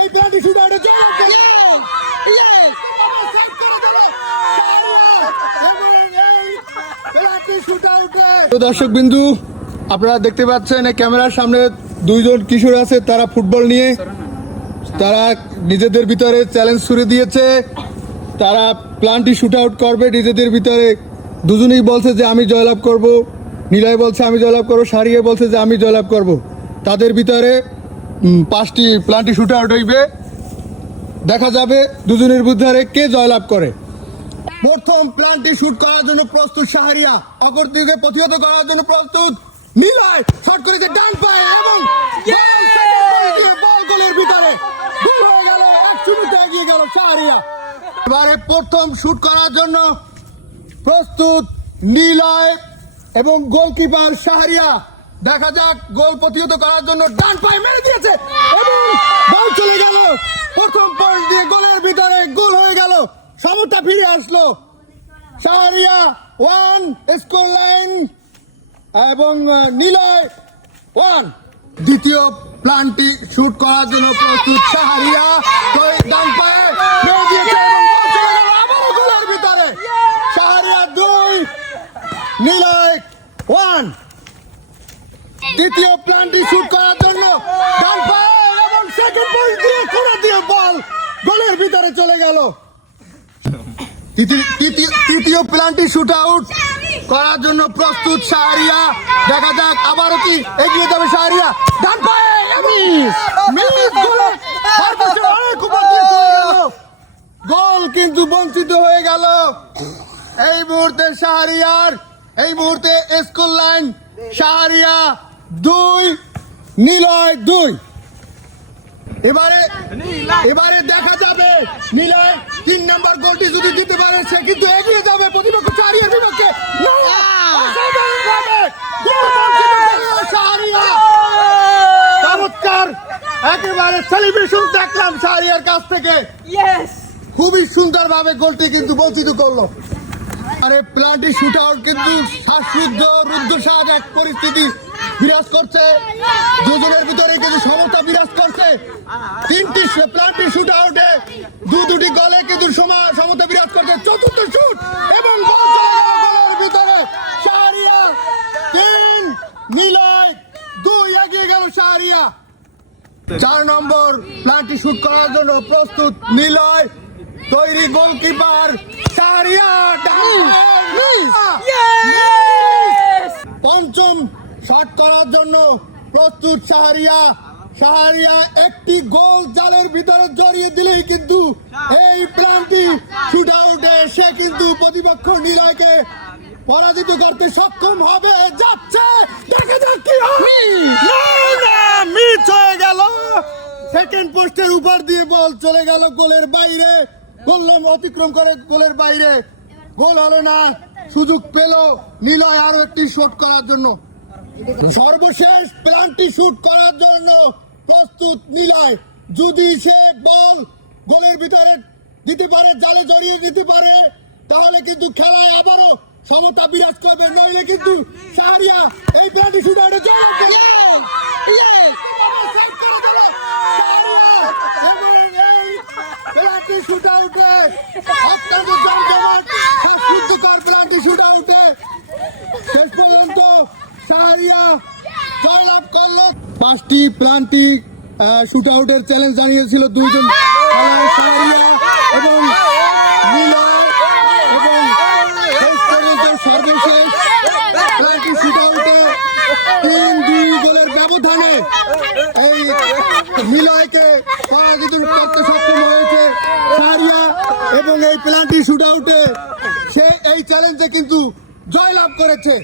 এই plenty shoot আউটে দর্শক বিন্দু আপনারা দেখতে পাচ্ছেন এই ক্যামেরার সামনে দুইজন কিশোর আছে, তারা ফুটবল নিয়ে তারা নিজেদের ভিতরে চ্যালেঞ্জ ছুড়ে দিয়েছে। তারা প্লান্টি শুট আউট করবে নিজেদের ভিতরে। দুজনেই বলছে যে আমি জয়লাভ করব, নীলয় বলছে আমি জয়লাভ করবো, সারিয়ে বলছে যে আমি জয়লাভ করব। তাদের ভিতরে 5টি প্লান্টি শুট আউট হইবে, দেখা যাবে দুজনের ভিতরে কে জয়লাভ করে। প্রথম প্লান্টি শুট করার জন্য প্রস্তুত শাহরিয়া, অপর দিকে প্রতিহত করার জন্য প্রস্তুত নীলয়। শট করেছে ডান পায়ে এবং বল গোলের ভিতরে গোল হয়ে গেল। 1-0 এগিয়ে গেল শাহরিয়া। এবারে প্রথম শুট করার জন্য প্রস্তুত নীলয় এবং গোলকিপার শাহরিয়া। দেখা যাক গোল প্রতিহত করার জন্য ডান পায়ে মেরে দিয়েছে এবং বল চলে গেল। প্রথম পাস দিয়ে গোলের ভিতরে গোল হয়ে গেল। সমতা ফিরে আসলো। শাহরিয়া 1 স্কোর লাইন এবং নীলয় 1। দ্বিতীয় প্লান্টি শুট করার জন্য প্রস্তুত শাহরিয়া, ডান পায়ে মেরে দিয়েছে এবং বল চলে গেল আবারও গোলের ভিতরে। শাহরিয়া 2, নীলয় 1। দ্বিতীয় প্লান্টি শুট করার জন্য ডান পায়ে এবং সেকেন্ড বল দিয়ে করে দিয়ে বল গোলের ভিতরে চলে গেল। তৃতীয় প্লান্টি শুট আউট করার জন্য প্রস্তুত শাহরিয়া। দেখা যাক আবারও কি এগিয়ে যাবে শাহরিয়া, ডান পায়ে গোল কিন্তু বঞ্চিত হয়ে গেল। এই মুহূর্তে শাহরিয়ার এই মুহূর্তে স্কোর লাইন শাহরিয়া 2, নীলয় 2। এবারে দেখা যাবে নীলয় 3 নম্বর গোলটি যদি দিতে পারে সে কিন্তু এগিয়ে যাবে প্রতিপক্ষ শাহরিয়ার বিপক্ষে। চমৎকার একেবারে সেলিব্রেশন দেখলাম শাহরিয়ার কাছ থেকে। খুবই সুন্দর ভাবে গোলটি কিন্তু বঞ্চিত করলো। আরে প্লান্টি শুট আউট কিন্তু শ্বাসরুদ্ধ রুদ্ধশ্বাস এক পরিস্থিতি বিরাজ করছে। দুজনের ভিতরে কিন্তু সমতা বিরাজ করছে। 3টি প্লান্টি শুট আউটে দুটি গোলে কিন্তু সমতা বিরাজ করছে। চতুর্থ শুট এবং বল চলে গেল গোলের ভিতরে। শাহরিয়া 3, নীলয় 2 এগিয়ে গেল শাহরিয়া। 4 নম্বর প্লান্টি শুট করার জন্য প্রস্তুত নীলয়, তৈরি গোলকিপার শাহরিয়া। পঞ্চম শট করার জন্য প্রস্তুত শাহরিয়া। শাহরিয়া একটি গোল জালের ভিতরে জড়িয়ে দিলেই কিন্তু এই প্লান্টি শুট আউটে সে কিন্তু প্রতিপক্ষ নীলয়কে পরাজিত করতে সক্ষম হবে। যাচ্ছে, দেখা যাক কি হয়। মিস হয়ে গেল। সেকেন্ড পোস্টের উপর দিয়ে বল চলে গেল গোলের বাইরে। গোল অতিক্রম করে গোলের বাইরে, গোল হলো না। সুযোগ পেল নীলয় আরো একটি শট করার জন্য। সর্বশেষ প্লান্টি শুট করার জন্য প্রস্তুত নীলয়। যদি সে বল গোলের ভিতরে দিতে পারে, জালে জড়িয়ে দিতে পারে, তাহলে কিন্তু খেলায় আবারও সমতা বিরাজ করবে। নইলে কিন্তু শাহরিয়া এই প্লান্টি শুট আউটে প্লান্টি শুট আউটে অত্যন্ত জমজমাট শ্বাসরুদ্ধকর প্লান্টি শুট আউটে শেষ পর্যন্ত শাহরিয়া জয়লাভ করলো। 5টি প্লান্টি শুট আউটের চ্যালেঞ্জ জানিয়েছিল দুইজন শাহরিয়া এবং নীলয়, এবং শেষ পর্যন্ত সর্বশেষ প্লান্টি শুট আউটে 3-2 গোলের ব্যবধানে এই নীলয়কে পরাজিত করতে সক্ষম হয়েছে শাহরিয়া। এবং এই প্লান্টি শুট আউটে সে এই চ্যালেঞ্জে কিন্তু জয়লাভ করেছে।